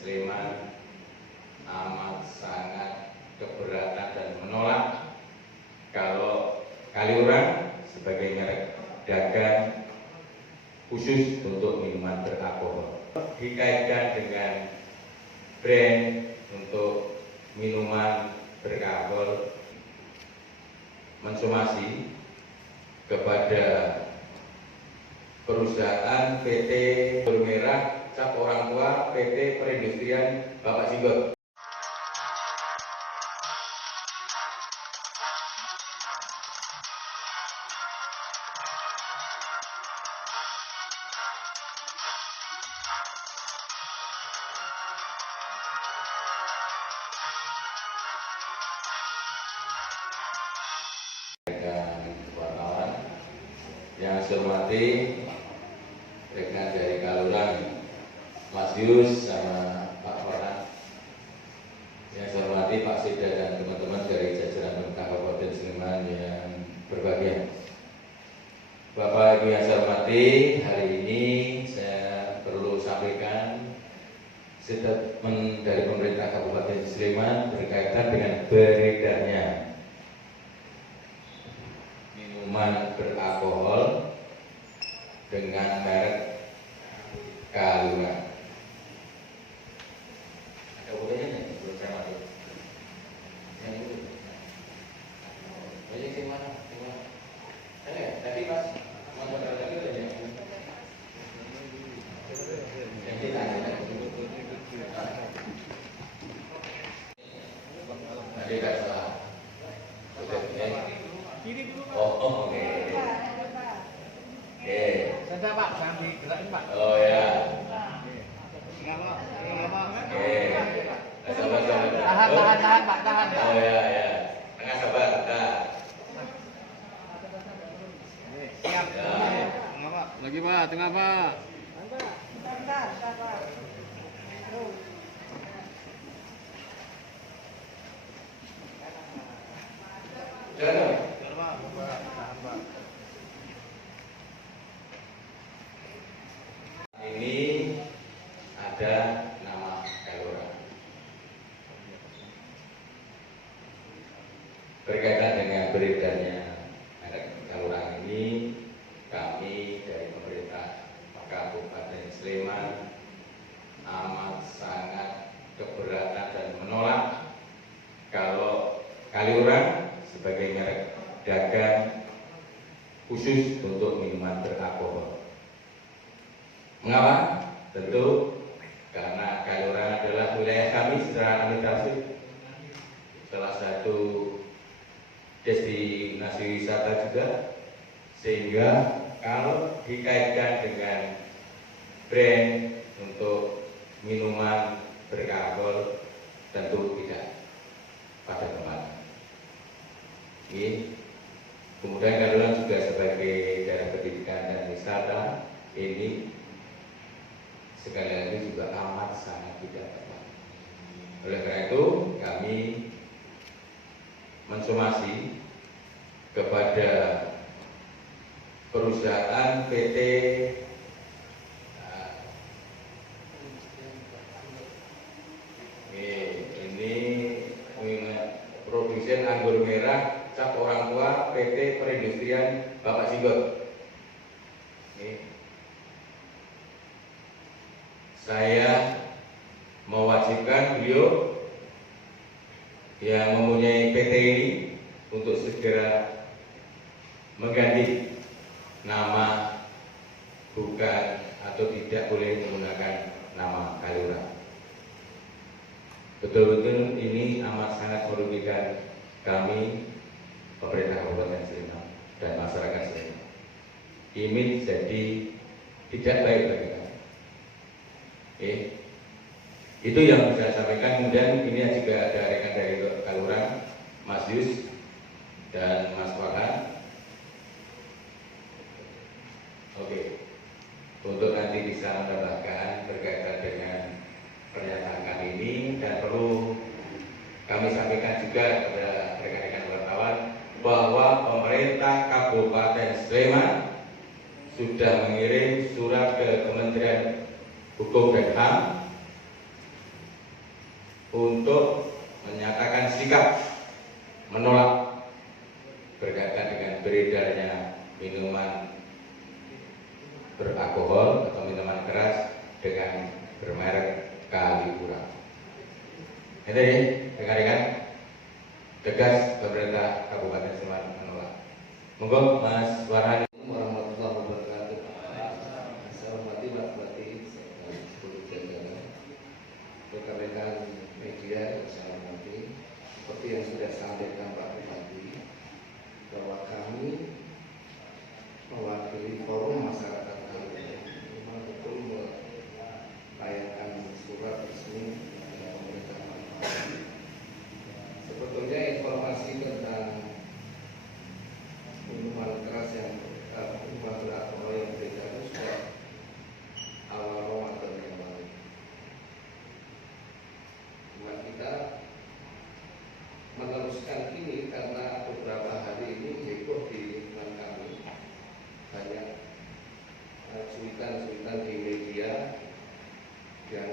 Sleman amat sangat keberatan dan menolak kalau Kaliurang sebagai merek dagang khusus untuk minuman beralkohol dikaitkan dengan brand untuk minuman beralkohol mensomasi kepada perusahaan PT Merah Cap Orang Tua PT Perindustrian Bapak Singgot. Wartawan yang saya hormati rekan dari Kaliurang Mas Yus sama Pak Farhan, yang saya hormati Pak Sida dan teman-teman dari jajaran pemerintah Kabupaten Sleman yang berbahagia. Bapak Ibu yang saya hormati, hari ini saya perlu sampaikan statement dari pemerintah Kabupaten Sleman berkaitan dengan beredarnya minuman beralkohol dengan merek Kaliurang. Ada bolehnya nih, belum saya masuk. Yang itu. Banyak yang mana? Tadi Mas Mas tadi udah ya. Yang kita Tadi kan salah. Oh, oke. Oke. Sudah Pak, jangan digerakin Pak. Oh ya. Enggak Pak. Oke. Sabar. Tahan Pak, tahan. Oh ya. Tengah sabar. Nah. Siap. Ya. Tengah Pak. Lagi Pak, tengah Pak. Bentar. Jalan. Tahan Pak. Ini ada nama Kaliurang. Berkaitan dengan beredarnya merek Kaliurang ini, kami dari pemerintah Kabupaten Sleman amat sangat keberatan dan menolak kalau Kaliurang sebagai merek dagang khusus untuk minuman beralkohol. Mengapa? Tentu karena Kaliurang adalah wilayah kami secara administratif, salah satu destinasi wisata juga, sehingga kalau dikaitkan dengan brand untuk minuman beralkohol tentu tidak pada tempat. Ini kemudian Kaliurang juga sebagai daerah pendidikan dan wisata ini sekali lagi juga amat sangat tidak tepat. Oleh karena itu kami mensomasi kepada perusahaan PT ini produsen anggur merah Cap Orang Tua PT Perindustrian Bapak Singgot. Saya mewajibkan beliau yang mempunyai PT ini untuk segera mengganti nama, bukan atau tidak boleh menggunakan nama Kaliurang. Betul-betul ini amat sangat merugikan kami, pemerintah Kabupaten Sleman dan masyarakat Sleman. Ini jadi tidak baik bagi kami. Itu yang saya sampaikan. Kemudian ini juga ada rekan dari Kaliurang, Mas Yus dan Mas Farhan. Oke, untuk nanti bisa menambahkan berkaitan dengan pernyataan kami ini, dan perlu kami sampaikan juga kepada rekan-rekan wartawan bahwa pemerintah Kabupaten Sleman sudah mengirim surat ke Kementerian Hukum dan HAM untuk menyatakan sikap menolak berkaitan dengan beredarnya minuman beralkohol atau minuman keras dengan bermerek Kalipura. Ini rekan-rekan, tegas pemerintah Kabupaten Sleman menolak. Monggo Mas Warhani. Warahmatullahi wabarakatuh. Saya hormati Pak Bupati, seluruh jajaran, rekan-rekan media yang saya hormati. Seperti yang sudah disampaikan Pak Bupati, bahwa kami mewakili forum masyarakat kami memang betul melayangkan surat resmi kepada pemerintah Kabupaten. Sebetulnya informasi tentang minuman keras yang minuman beralkohol yang beredar itu sudah awal Ramadan yang lalu. Cuma kita meneruskan ini karena beberapa hari ini heboh di lingkungan kami, banyak cuitan-cuitan di media yang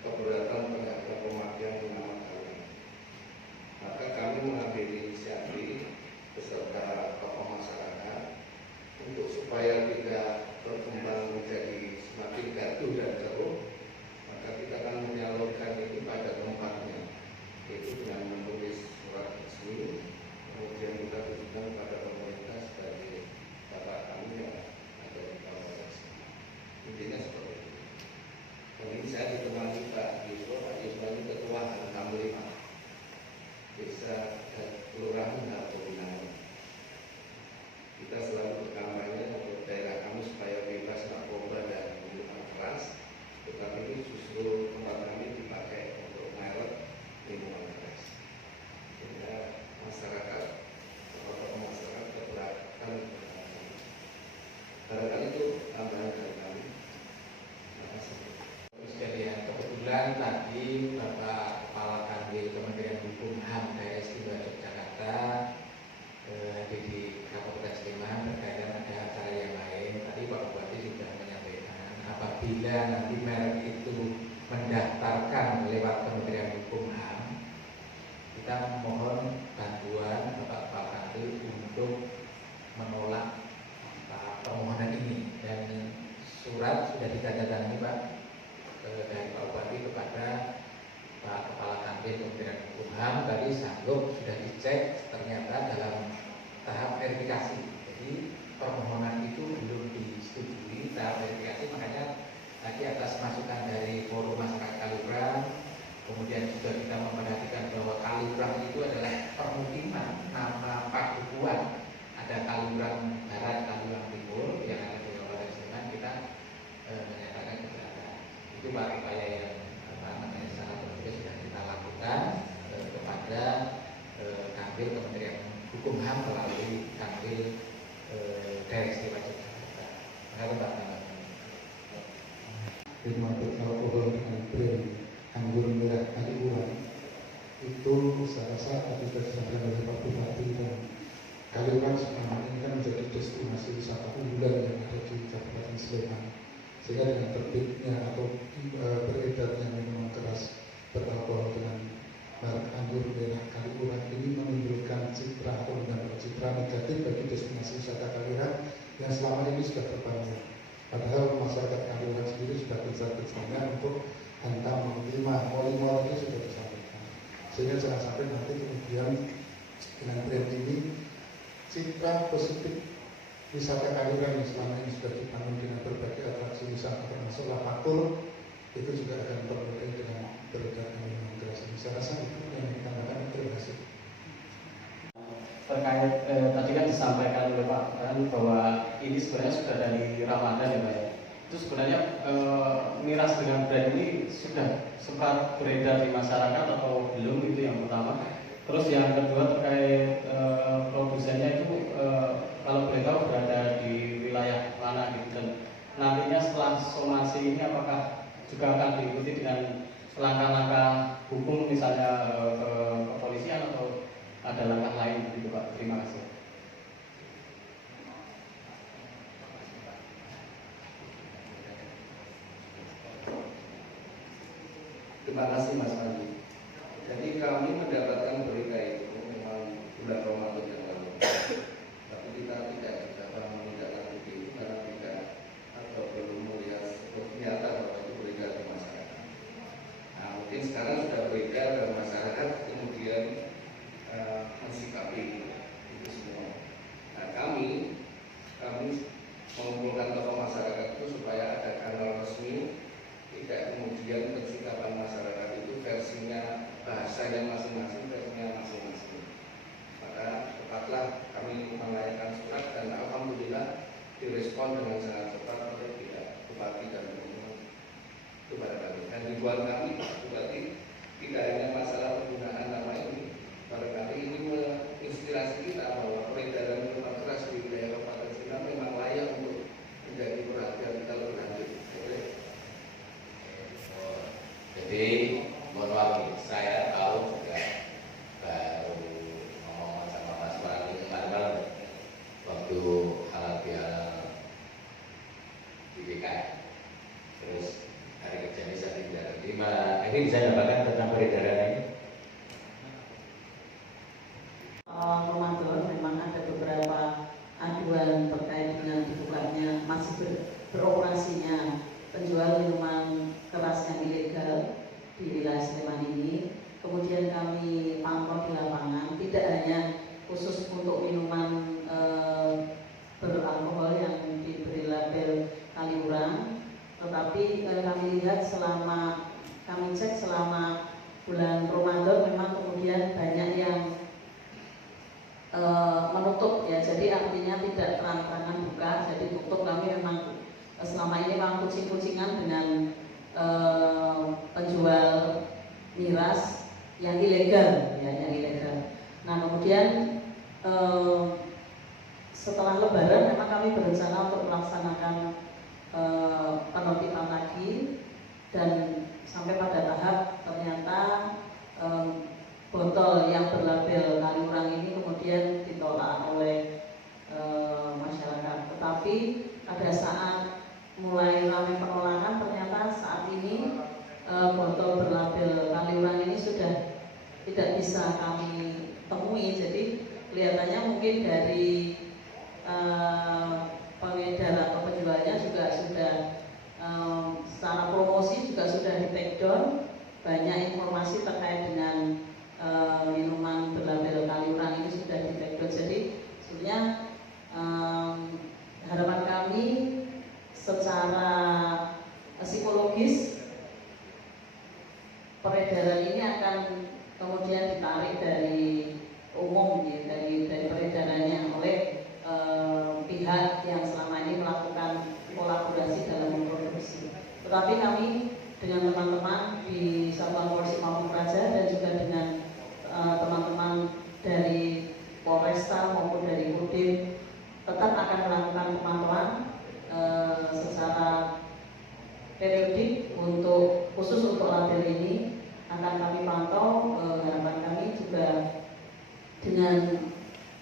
keberatan terhadap pemakaian minuman keras. Maka kami mengambil inisiatif beserta tokoh masyarakat untuk supaya tidak berkembang menjadi semakin gaduh dan keruh, maka kita akan menyalurkan ini pada tempatnya, yaitu dengan menulis surat resmi, kemudian kita tujukan pada pemerintah sebagai bapak kami yang ada di Kabupaten Sleman. Intinya seperti itu. Dan ini saya ditemani Pak Yusuf. Pak Yusuf ini ketua Alhamdulillah Desa Kelurahan Hartowinangun. Kita selalu berkampanye untuk daerah kami supaya bebas narkoba dan minuman keras, tetapi ini justru tempat kami dipakai untuk merek minuman keras. Sehingga masyarakat, tokoh masyarakat keberatan. Barangkali itu tambahan dari kami. Terima kasih. Sekalian, kebetulan tadi Bapak Kepala Kanwil Kementerian Hukum HAM Daerah Istimewa Yogyakarta hadir di Kabupaten Sleman berkaitan ada acara yang lain. Tadi Pak Bupati sudah menyampaikan apabila nanti merek itu mendaftarkan lewat Kementerian Hukum HAM, kita mohon bantuan Bapak Kepala Kanwil untuk menolak permohonan ini, dan surat sudah ditandatangani Pak dari Pak Bupati kepada Pak Kepala Kanwil Kementerian Hukum HAM. Tadi sanggup sudah dicek, ternyata dalam tahap verifikasi. Jadi permohonan itu belum disetujui tahap verifikasi, makanya tadi atas masukan dari Forum Masyarakat Kaliurang, kemudian juga kita memperhatikan bahwa Kaliurang itu adalah permukiman nama padukuan. Ada Kaliurang Barat, Kaliurang Timur yang ada di Kabupaten Sleman. Kita menyatakan keberatan. Itu Pak upaya yang sangat penting sudah kita lakukan kepada Kanwil Kementerian Hukum HAM melalui Kanwil Daerah Istimewa Yogyakarta. Terima kasih Pak. Minuman alkohol dengan brand anggur merah Kalipura itu saya rasa tadi disampaikan oleh Pak Bupati, dan Kalipura selama ini kan menjadi destinasi wisata unggulan yang ada di Kabupaten Sleman. Sehingga dengan terbitnya atau beredarnya minuman keras beralkohol dengan merek anggur merah Kalipura ini menimbulkan citra atau citra negatif bagi destinasi wisata Kalipura yang selama ini sudah terbangun. Padahal masyarakat Kalipura sendiri sudah bersama untuk hantam menglima mal itu sudah disampaikan. Sehingga jangan sampai nanti kemudian dengan brand ini citra positif wisata Kalipura yang selama ini sudah dibangun dengan berbagai atraksi wisata termasuk Lapakur itu juga akan terbuka dengan beredarnya minuman keras ini. Saya rasa itu yang dikatakan. Terima kasih. Terkait tadi kan disampaikan oleh Pak Kan bahwa ini sebenarnya sudah dari Ramadan ya Pak ya. Itu sebenarnya miras dengan brand ini sudah sempat beredar di masyarakat atau belum, itu yang pertama. Terus yang kedua terkait produsennya itu kalau boleh tahu berada di wilayah mana gitu, dan nantinya setelah somasi ini apakah juga akan diikuti dengan langkah-langkah hukum misalnya ke kepolisian atau ada langkah lain gitu Pak. Terima kasih. Terima kasih Mas Andi. Jadi kami mendapatkan berita itu memang bulan Ramadan yang lalu, tapi kita tidak dapat menindaklanjuti itu karena tidak atau belum melihat ternyata bahwa itu beredar di masyarakat. Nah, mungkin sekarang sudah beredar dan masyarakat kemudian mensikapi itu semua. Nah, kami mengumpulkan tokoh masyarakat itu supaya ada kanal resmi, tidak kemudian persikapan masyarakat itu versinya bahasanya masing-masing, versinya masing-masing. Maka tepatlah kami melayangkan surat dan alhamdulillah direspon dengan sangat cepat oleh pihak bupati dan gubernur kepada kami. Dan ribuan kami, Bupati, tidak hanya masalah penggunaan nama ini, barangkali ini menginspirasi kita bahwa peredaran minuman keras di wilayah Kabupaten Sina memang layak untuk menjadi perhatian kita lebih lanjut. Jadi mohon maaf, saya tahu juga baru ngomong sama Mas Wali kemarin malam waktu halal bihalal di DKI. Terus hari kerja ini saya tidak. Jadi ini bisa dapatkan tentang peredaran ini. Ramadan memang ada beberapa aduan terkait dengan dibukanya masih beroperasinya penjual minuman keras yang ilegal di wilayah Sleman ini. Kemudian kami pantau di lapangan, tidak hanya khusus untuk minuman beralkohol yang diberi label Kaliurang, tetapi kami lihat kami cek selama bulan Ramadan memang kemudian banyak yang menutup ya, jadi artinya tidak terang-terangan buka, jadi tutup. Kami memang selama ini memang kucing-kucingan dengan penjual miras yang ilegal ya, yang ilegal. Nah, kemudian setelah Lebaran memang kami berencana untuk melaksanakan penertiban lagi, dan sampai pada tahap ternyata botol yang berlabel Kaliurang ini kemudian ditolak oleh masyarakat. Tetapi pada saat mulai ramai penolakan, ternyata saat ini botol berlabel Kaliurang ini sudah tidak bisa kami temui. Jadi kelihatannya mungkin dari pengedar atau penjualnya juga sudah secara promosi juga sudah di take down. Banyak informasi terkait dengan minuman berlabel Kaliurang ini sudah di take down. Jadi sebenarnya harapan kami secara psikologis peredaran ini akan kemudian ditarik dari umum ya, dari peredarannya oleh pihak yang selama ini melakukan kolaborasi dalam memproduksi. Tetapi kami dengan teman-teman di Satuan Polisi Pamung Praja dan juga dengan teman-teman dari Polresta maupun dari Kodim tetap akan melakukan pemantauan secara periodik khusus untuk label ini akan kami pantau. Harapan kami juga dengan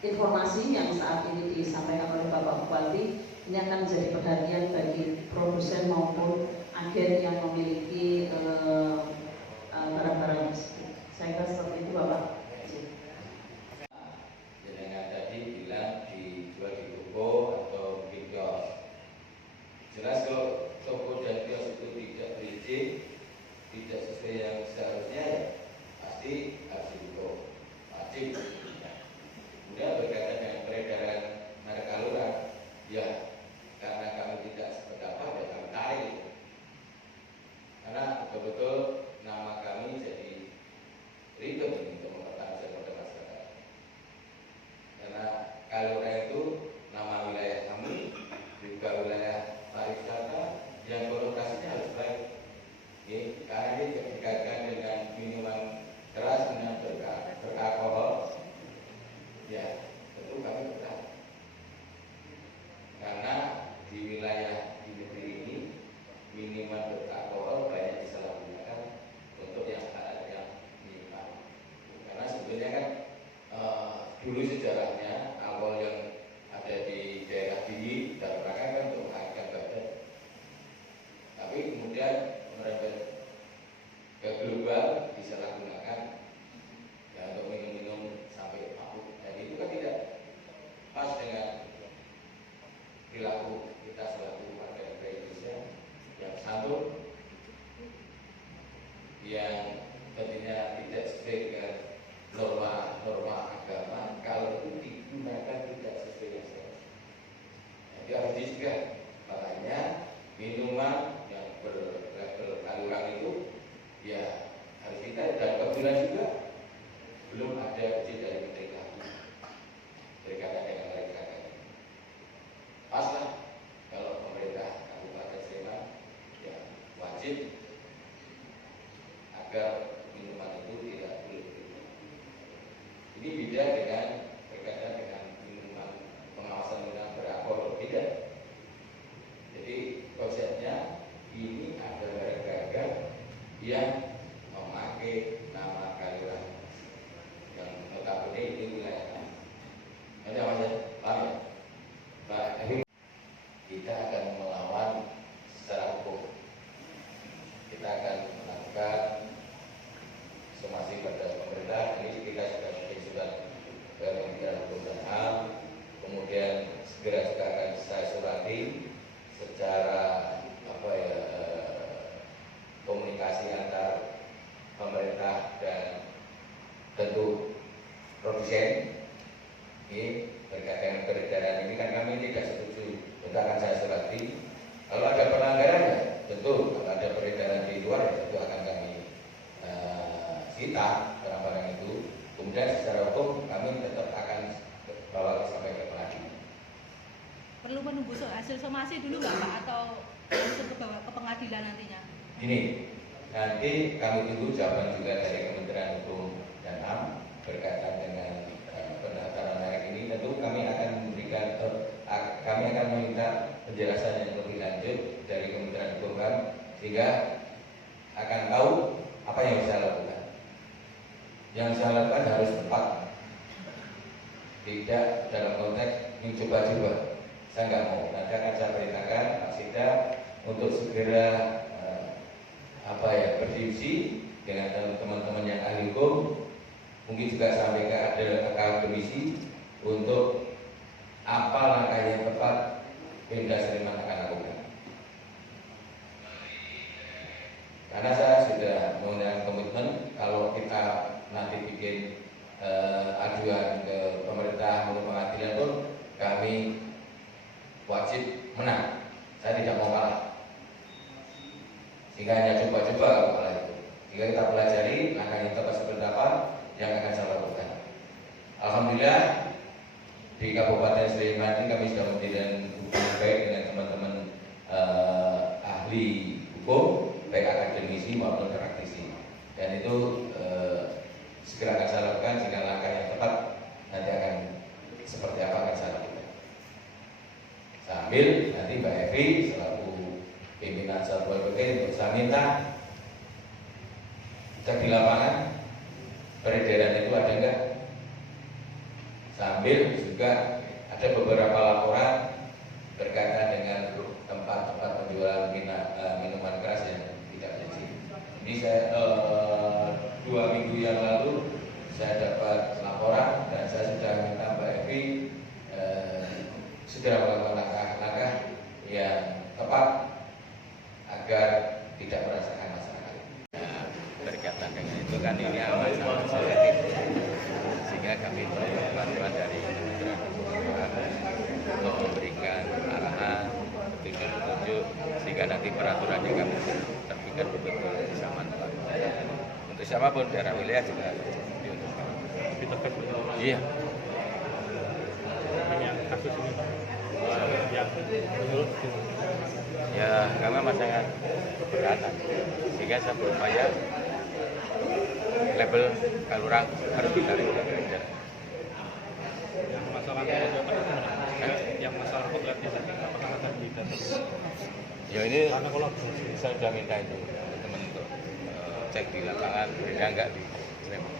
informasi yang saat ini disampaikan oleh Bapak Bupati ini akan menjadi perhatian bagi produsen maupun agen yang memiliki barang-barang tersebut. Saya kira seperti itu, Bapak. Yang tadi bilang dijual di toko atau di kios. Jelas kalau toko dan kios itu tidak berizin, tidak sesuai yang seharusnya, ya pasti harus ditutup, wajib. Kemudian berkaitan dengan peredaran merek Kaliurang, ya karena kami tidak sependapat, ya kami tarik. Karena betul-betul nama kami jadi ribet untuk mempertahankan pada masyarakat. Karena Kaliurang itu nama wilayah kami, juga wilayah pariwisata yang konotasinya harus baik. Karena ini dikaitkan dengan minuman keras dengan beralkohol, ya tentu kami bertahan. Karena di wilayah di negeri ini minuman beralkohol banyak disalahgunakan yang tentunya tidak sesuai dengan norma agama, kalau itu digunakan tidak sesuai dengan syariat. Jadi harus dicegah. Makanya minuman yang berlabel kalurang itu ya harus kita, dan kebetulan juga belum ada izin dari Menteri berkaitan dengan mereka. Pas lah kalau pemerintah Kabupaten Sleman ya wajib agar minuman itu tidak boleh diminum. Ini beda dengan berkaitan dengan minuman, pengawasan minuman beralkohol, tidak. Jadi konsepnya ini ada mereka yang memakai nama kalurang yang notabene ini wilayah. Ada mas ya, paham ya? Pak, kita akan melawan secara hukum. Kita akan melakukan somasi pada pemerintah. Ini kita sudah bikin surat ke Kementerian Hukum dan HAM. Kemudian segera juga akan saya surati secara komunikasi antar pemerintah dan tentu produsen. Ini berkaitan dengan peredaran ini kan kami tidak setuju, tentu akan saya surati. Kalau ada pelanggaran ya tentu, kalau ada peredaran di luar ya tentu akan kami sita barang-barang itu. Kemudian secara hukum kami tetap akan bawa sampai ke pengadilan. Perlu menunggu hasil somasi dulu nggak Pak, atau langsung ke pengadilan nantinya? Ini nanti kami tunggu jawaban juga dari Kementerian Hukum dan HAM berkaitan dengan pendaftaran merek ini. Tentu kami akan memberikan, kami akan meminta penjelasan yang lebih lanjut dari Kementerian Hukum HAM sehingga akan tahu apa yang bisa lakukan. Yang saya lakukan harus tepat, tidak dalam konteks mencoba-coba. Saya nggak mau. Nanti akan saya perintahkan Pak Sida untuk segera berdiskusi dengan teman-teman yang ahli hukum, mungkin juga sampai ke akademisi untuk apa langkah yang tepat Pemda Sleman akan lakukan. Karena saya sudah mengundang komitmen kalau kita nanti bikin ajuan ke pemerintah maupun pengadilan pun kami wajib menang. Saya tidak mau kalah. Sehingga hanya coba-coba kepala itu. Jika kita pelajari langkah yang tepat seperti apa yang akan saya lakukan. Alhamdulillah di Kabupaten Sleman ini kami sudah menjalin hubungan baik dengan teman-teman ahli hukum, baik akademisi maupun praktisi. Dan itu segera akan saya lakukan sehingga langkah yang tepat nanti akan seperti apa akan saya lakukan. Sambil nanti Mbak Evi selaku pimpinan Satpol PP untuk saya minta cek di lapangan peredaran itu ada enggak. Sambil juga ada beberapa laporan berkaitan dengan tempat-tempat penjualan minuman keras yang tidak berizin. Ini saya 2 minggu yang lalu saya dapat laporan dan saya sudah minta Mbak Evi sudah melakukan langkah-langkah yang tepat agar tidak merasakan masyarakat. Nah, berkaitan dengan itu kan ini amat sangat sensitif, sehingga kami perlu bantuan dari Kementerian Hukum untuk memberikan arahan, petunjuk, sehingga nanti peraturannya kami terbitkan betul-betul bisa manfaat. Untuk siapapun daerah wilayah juga diuntungkan. Iya. Ya, kami sangat keberatan, sehingga saya berupaya label kalurang harus ditarik oleh gereja. Yang masalah kooperatif apakah akan ditarik? Ya ini saya sudah minta itu teman untuk cek di lapangan beda enggak di Sleman.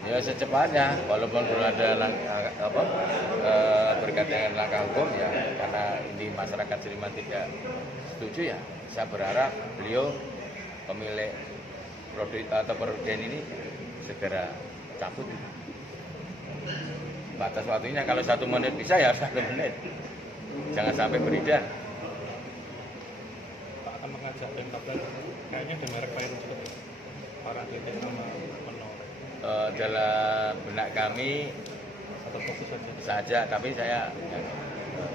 Ya secepatnya, walaupun belum ada berkaitan dengan langkah hukum ya, karena ini masyarakat Sleman tidak setuju ya. Saya berharap beliau pemilik produk atau produsen ini segera cabut. Batas waktunya kalau 1 menit bisa ya 1 menit. jangan sampai beredar. Pak akan mengajak Pemkab dan kayaknya ada merek lain juga para atlet nama menor. Dalam benak kami Atau fokus saja. saja, tapi saya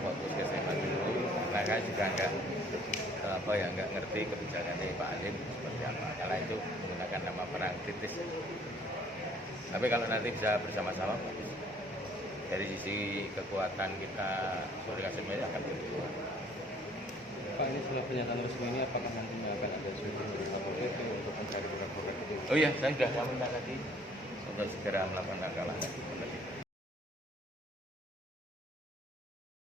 fokus ke SMA dulu. Karena juga nggak ngerti kebijakannya Pak Alim seperti apa. Kalau itu menggunakan nama perang kritis. Tapi kalau nanti bisa bersama-sama, dari sisi kekuatan kita Polri Kasem akan berkuat. Pak, ini setelah pernyataan resmi ini apakah nantinya akan ada sweeping dari Satpol PP untuk mencari program-program itu? Oh iya, saya sudah minta tadi untuk segera melakukan langkah-langkah.